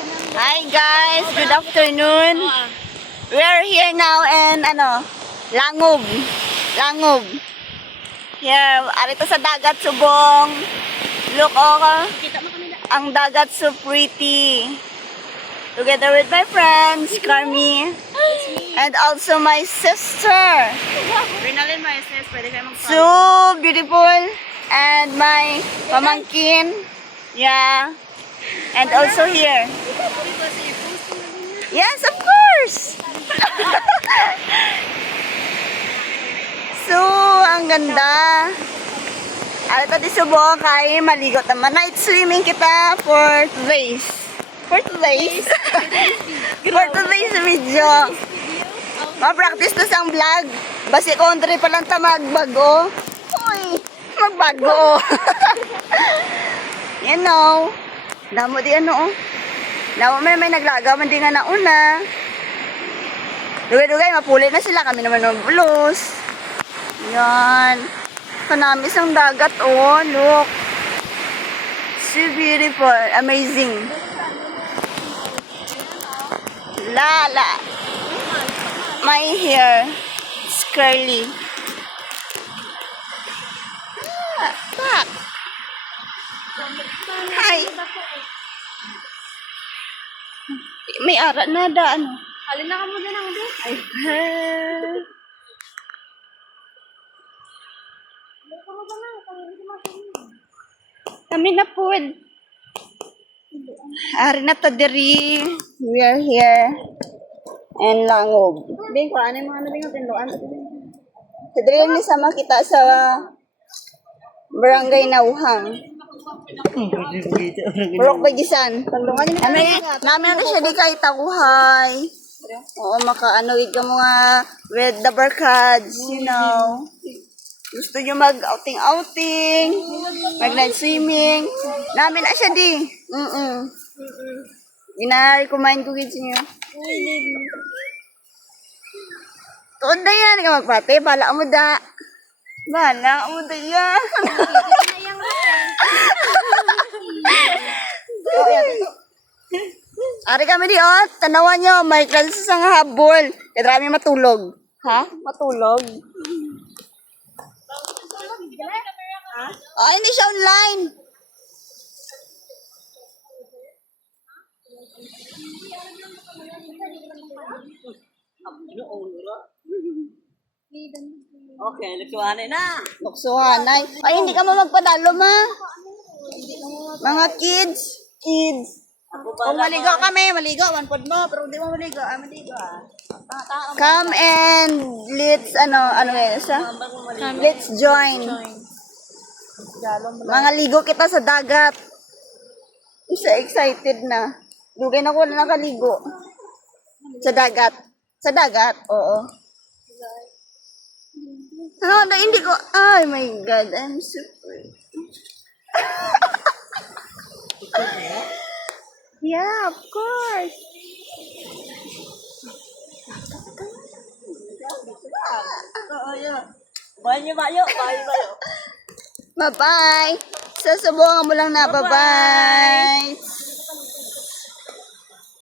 Hi guys, good afternoon. We are here now in Langob. Langob. Here, arito sa dagat subong. Look, ang dagat so pretty. Together with my friends, Carmi, and also my sister. Rinalin mo, sis. Pwede kayo mag-follow. So beautiful. And my pamangkin. Yeah. And also here. Yes, of course. So, ang ganda. Alita di subo kay maligot naman. Night swimming kita for today's. For today's. For today's video. Ma-practice to sang vlog. Basi country pa lang ta magbago. Uy, magbago. You know. Damo di Damo may naglagaw man di nga nauna. Dugay-dugay mapuli na sila, kami naman mabulos. Yan. Kanamis ang dagat, oh, look. So beautiful, amazing. Lala. My hair is curly. Back. Hi. May ara na daan. Alin na ka mo din ako doon. Ay, kami na po. Ari na ta diri. We are here. And Langob. Hindi ko, ano yung mga nabing natin doon? Sa diri ni sama kita sa Barangay Nauhang. Purok Bagisan. Namin na siya di kay takuhay. Oo, maka-anoid ka mga with the barkads, you know. Gusto nyo mag-outing-outing, mag-night swimming. Namin na siya di. Ina-recommend ko kids nyo. Tuon na yan, ka magpate, bala mo da. Bala mo da yan. Ari kami di tanawan nyo, may klase sa nga habol. Kaya kami matulog. Ha? Matulog? Oh, hindi siya online. Okay, nagsuhanay na. Luksuhanay. Ay, hindi ka mo magpadalo, ma. Mga kids. Kung maligo kami, maligo. Manpod mo, pero hindi mo maligo. Maligo Come and let's, let's join. Mga ligo kita sa dagat. Isa excited na. Dugay na ko na nakaligo. Sa dagat. Sa dagat, oo. Hindi ko, oh my God, I'm super. Yeah, of course. Bayo. Bye-bye. Sasubukan mo lang na. Bye-bye.